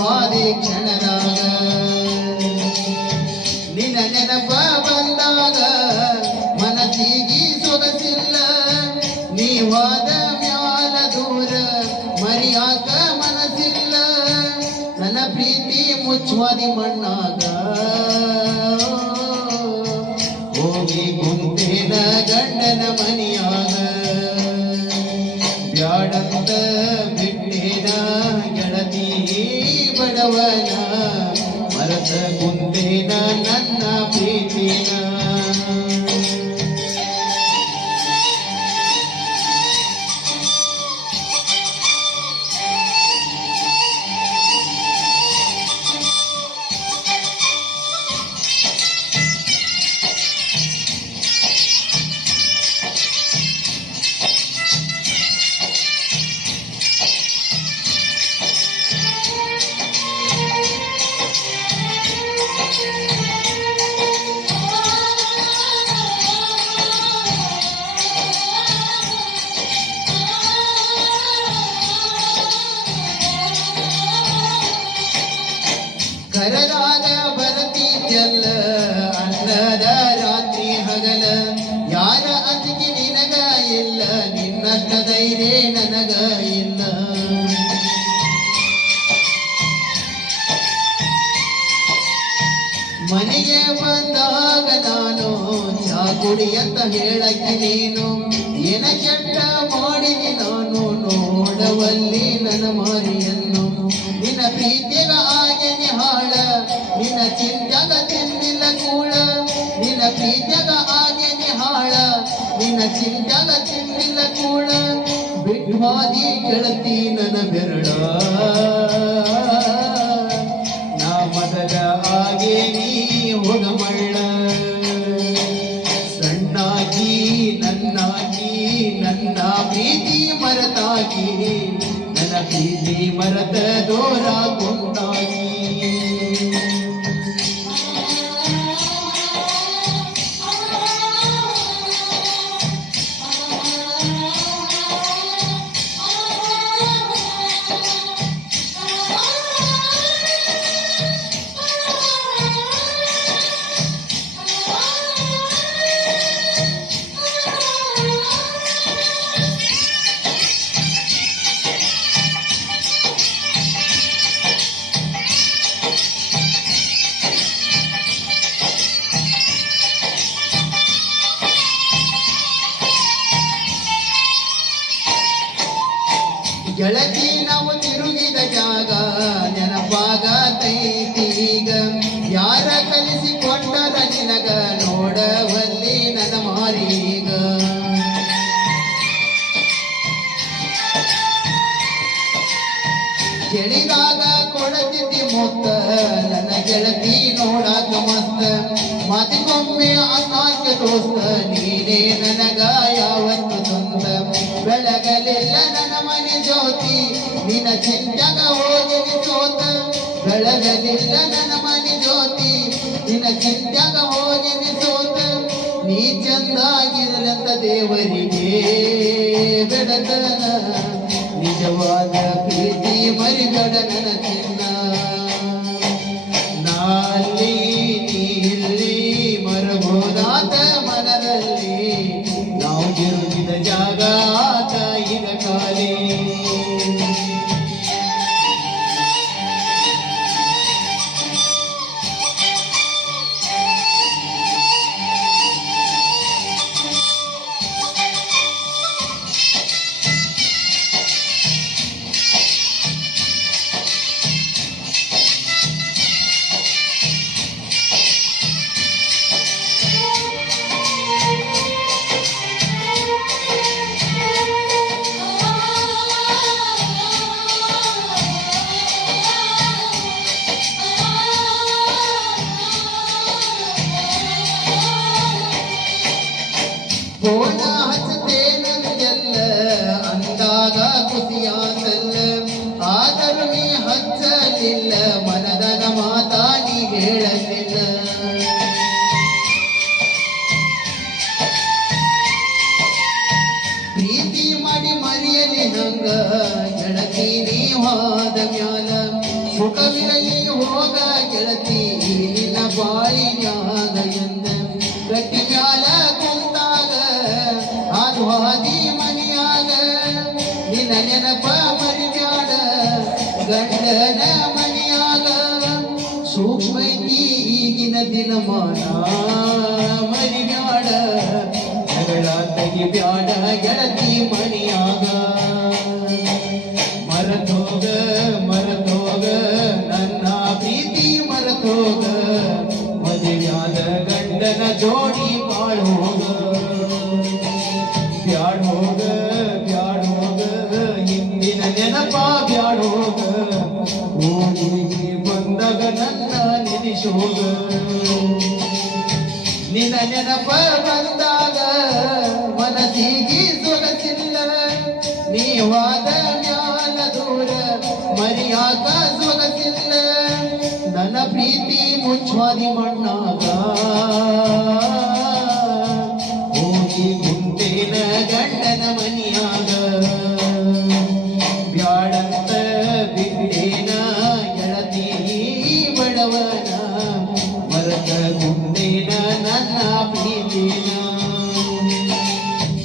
ಹಾದಿ ಕ್ಷಣದಾಗ ನಿನ್ನ ನೆನಪ ಬಂದಾಗ ಮನಸ್ಸಿಗೆ ಸೊಗಸಿಲ್ಲ ನೀವಾದ ಮ್ಯಾಲ ದೂರ ಮರಿಯಾಕ ಮನಸ್ಸಿಲ್ಲ ನನ್ನ ಪ್ರೀತಿ ಮುಚ್ಚುವಾದಿ ಮಣ್ಣಾಗ ಹೋಗಿ ಕುಂತೇನ ಗಂಡನ ಮನಿಯಾಗ ಬ್ಯಾಡಂತ ಬಿಟ್ಟೇನ ಗೆಳತಿ ಬಡವನ ಮರತ ಕುಂತೇನ ನನ್ನ ಪ್ರೀತಿನ ಕರದಾಗ ಬರತಿದ್ದಲ್ಲ ಅನ್ನದ ರಾತ್ರಿ ಹಗಲ ಯಾರ ಅಂಜಿಕೆ ನಿನಗ ಇಲ್ಲ ನಿನ್ನಷ್ಟ ಧೈರ್ಯ ನನಗ ಇಲ್ಲ ಮನೆಗೆ ಬಂದಾಗ ನಾನು ಚಾ ಕುಡಿ ಅಂತ ಹೇಳಕ್ಕೆ ನೀನು ಏನ ಕೆಟ್ಟ ಮಾಡಿದೆ ನಾನು ನೋಡವಲ್ಲಿ ನನ್ನ ಮಾರಿಯನ್ನು ನಿನ್ನ ಪ್ರೀತಿಗ ಆಗೇನೆ ಹಾಳ ನಿನ್ನ ಚಿಂತ್ಯಾಗ ತಿಂದಿಲ್ಲ ಕೂಳ ನಿನ್ನ ಪ್ರೀತಿಗ ಆಗೇನೆ ಹಾಳ ನಿನ್ನ ಚಿಂತ್ಯಾಗ ತಿಂದಿಲ್ಲ ಕೂಳ ಬಿಡ್ವಾದಿ ಗೆಳತಿ ನನ್ನ ಬೆರಳ ನಾ ಮದದ ಆಗೆ ನೀ ಹೋಗಮಳ್ಳ ಸಣ್ಣಾಗಿ ನನ್ನ ಪ್ರೀತಿ ಮರತಾಗಿ ನನ್ನ ಪ್ರೀತಿ ಮರದ ದೂರ ಕುಂತಾಗಿ ಗೆಳತಿ ನಾವು ತಿರುಗಿದ ಜಾಗ ನೆನಪಾಗತೈತೀಗ ಯಾರ ಕಲಿಸಿಕೊಟ್ಟರ ನಿನಗ ನೋಡವಲ್ಲಿ ನನ್ನ ಮಾರೀಗ ಕೆಳಿದಾಗ ಕೊಡತಿದ್ದಿ ಮುತ್ತ ನನ್ನ ಗೆಳತಿ ನೋಡಾಕ ಮಸ್ತ ಮಾತಿಗೊಮ್ಮೆ ಅನ್ನಾಕೆ ದೋಸ್ತ ನೀನೇ ನನಗ ಯಾವತ್ತು ಸ್ವಂತ ಬೆಳಗಲಿಲ್ಲ ನನ್ನ ಮನೆ ಜ್ಯೋತಿ ನಿನ್ನ ಚಿಂತ್ಯಾಗ ಹೋಗಿ ಸೋತ ಬೆಳಗಲಿಲ್ಲ ನನ್ನ ಮನೆ ಜ್ಯೋತಿ ನಿನ್ನ ಚಿಂತ್ಯಾಗ ಹೋಗಿ ಸೋತ ನೀ ಚಂದಾಗಿರಲಂತ ದೇವರಿಗೆ ಬೆಡತನ ನಿಜವಾದ ಪ್ರೀತಿ ಮರಿದೊಡ ನನ್ನ ಚಿನ್ನ ನಾಲ್ಲಿ ನೀಲ್ಲಿ ಮರಬೋದಾತ ಮನದಲ್ಲಿ ನಾವು ತಿರುಗಿದ ಜಾಗ ಆತ ಈಗ ಖಾಲಿ ಸುಖವಿರಲಿ ಹೋಗ ಗೆಳತಿ ನಿನ್ನ ಬಾಳಿನ್ಯಾಗ ಎಂದ ಗಟ್ಟಿ ಮ್ಯಾಲ ಕುಂತಾಗ ಅದು ಹಾದಿ ಮನಿಯಾಗ ನಿನ್ನ ನೆನಪ ಮರಿಬ್ಯಾಡ ಗಂಡನ ಮನಿಯಾಗ ಸೂಕ್ಷ್ಮ ಐತಿ ಈಗಿನ ದಿನಮಾನ ಮರಿಬ್ಯಾಡ ಜಗಳ ತೆಗಿಬ್ಯಾಡ ಗೆಳತಿ ಮನಿಯಾಗ ಮರತೋಗ ಮರತೋಗ ನನ್ನ ಪ್ರೀತಿ ಮರತೋಗ ಮದುವೆಯಾದ ಗಂಡನ ಜೋಡಿ ಬಾಳೋಗ ಬ್ಯಾಡೋಗ ಬ್ಯಾಡೋಗ ಹಿಂದಿನ ನೆನಪ ಬ್ಯಾಡೋಗ ಊರಿಗೆ ಬಂದಾಗ ನನ್ನ ನೆನೆಸೋಗ ನಿನ್ನ ನೆನಪ ಬಂದಾಗ ಮನಸ್ಸಿಗೆ ಸೊಗಸಿಲ್ಲ ನೀವಾದ ಮ್ಯಾಲ ದೂರ ಮರಿಯಾಕ ಸೊಗಸಿಲ್ಲ ನನ್ನ ಪ್ರೀತಿ ಮುಚ್ವಾದಿ ಮಣ್ಣಾಗ ಹೋಗಿ ಕುಂತೇನ ಗಂಡನ ಮನಿಯಾಗ ಬ್ಯಾಡಂತ ಬಿಟ್ಟೇನ ಗೆಳತಿ ಬಡವನ ಮರತ ಗುಂಡೇನ ನನ್ನ ಪ್ರೀತಿನ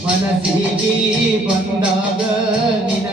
ಮನಸ್ಸಿಗೆ ಬಂದಾಗ ನಿನ್ನ